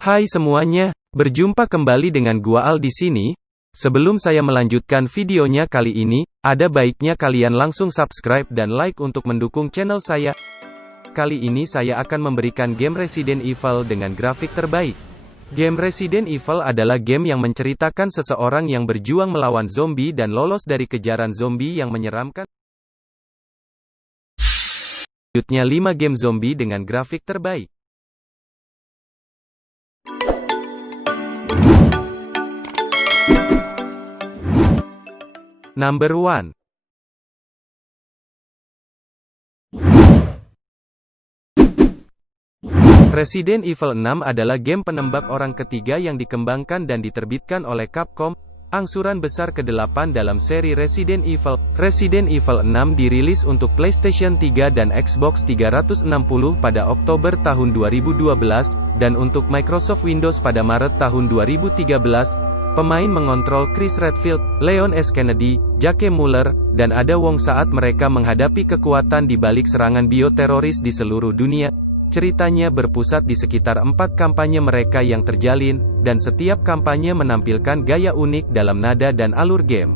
Hai semuanya, berjumpa kembali dengan gua Al di sini. Sebelum saya melanjutkan videonya kali ini, ada baiknya kalian langsung subscribe dan like untuk mendukung channel saya. Kali ini saya akan memberikan game Resident Evil dengan grafik terbaik. Game Resident Evil adalah game yang menceritakan seseorang yang berjuang melawan zombie dan lolos dari kejaran zombie yang menyeramkan. Selanjutnya 5 game zombie dengan grafik terbaik. Number 1. Resident Evil 6 adalah game penembak orang ketiga yang dikembangkan dan diterbitkan oleh Capcom, angsuran besar ke-8 dalam seri Resident Evil. Resident Evil 6 dirilis untuk PlayStation 3 dan Xbox 360 pada Oktober tahun 2012, dan untuk Microsoft Windows pada Maret tahun 2013. Pemain mengontrol Chris Redfield, Leon S. Kennedy, Jake Muller, dan Ada Wong saat mereka menghadapi kekuatan di balik serangan bioteroris di seluruh dunia. Ceritanya berpusat di sekitar 4 kampanye mereka yang terjalin, dan setiap kampanye menampilkan gaya unik dalam nada dan alur game.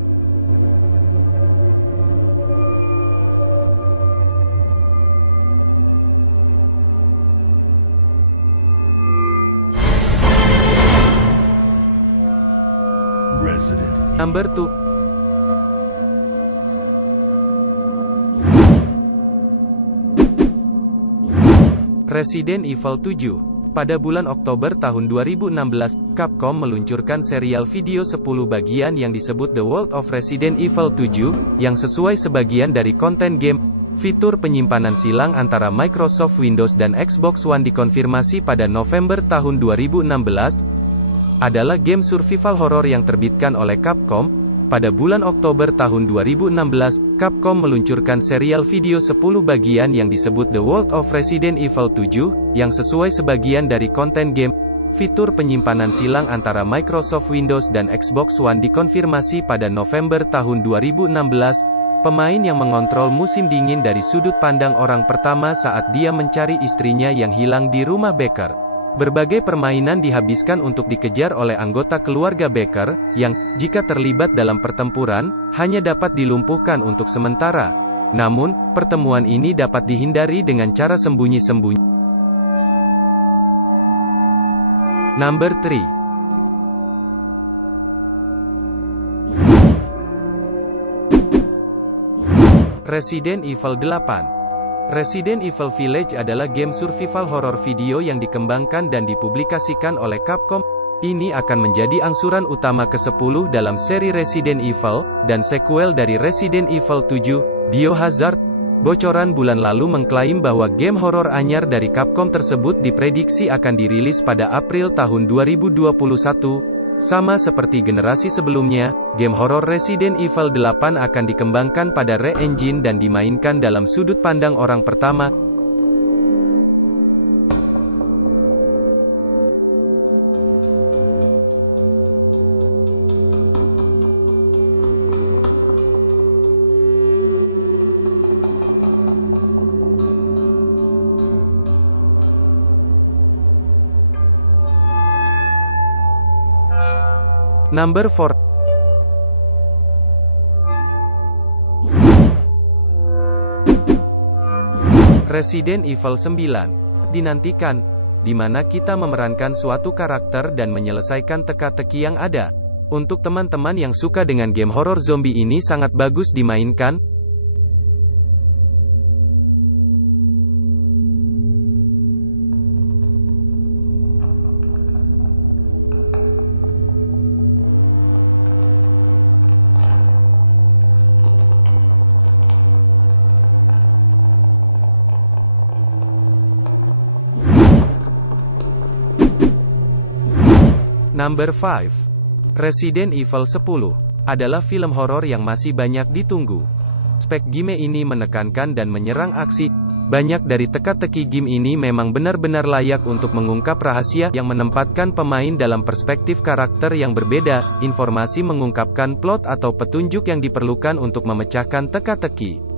Number 2. Resident Evil 7. Pada bulan Oktober tahun 2016, Capcom meluncurkan serial video 10 bagian yang disebut The World of Resident Evil 7, yang sesuai sebagian dari konten game. Fitur penyimpanan silang antara Microsoft Windows dan Xbox One dikonfirmasi pada November tahun 2016. Adalah game survival horror yang terbitkan oleh Capcom. Pada bulan Oktober tahun 2016, Capcom meluncurkan serial video 10 bagian yang disebut The World of Resident Evil 7, yang sesuai sebagian dari konten game. Fitur penyimpanan silang antara Microsoft Windows dan Xbox One dikonfirmasi pada November tahun 2016. Pemain yang mengontrol musim dingin dari sudut pandang orang pertama saat dia mencari istrinya yang hilang di rumah Baker. Berbagai permainan dihabiskan untuk dikejar oleh anggota keluarga Baker, yang, jika terlibat dalam pertempuran, hanya dapat dilumpuhkan untuk sementara. Namun, pertemuan ini dapat dihindari dengan cara sembunyi-sembunyi. Number 3. Resident Evil 8. Resident Evil Village adalah game survival horror video yang dikembangkan dan dipublikasikan oleh Capcom. Ini akan menjadi angsuran utama ke-10 dalam seri Resident Evil, dan sequel dari Resident Evil 7, Biohazard. Bocoran bulan lalu mengklaim bahwa game horor anyar dari Capcom tersebut diprediksi akan dirilis pada April tahun 2021. Sama seperti generasi sebelumnya, game horor Resident Evil 8 akan dikembangkan pada Re-Engine dan dimainkan dalam sudut pandang orang pertama. Number 4. Resident Evil 9. Dinantikan, di mana kita memerankan suatu karakter dan menyelesaikan teka-teki yang ada. Untuk teman-teman yang suka dengan game horor zombie ini sangat bagus dimainkan. Number 5. Resident Evil 10 adalah film horor yang masih banyak ditunggu. Aspek game ini menekankan dan menyerang aksi. Banyak dari teka-teki game ini memang benar-benar layak untuk mengungkap rahasia yang menempatkan pemain dalam perspektif karakter yang berbeda. Informasi mengungkapkan plot atau petunjuk yang diperlukan untuk memecahkan teka-teki.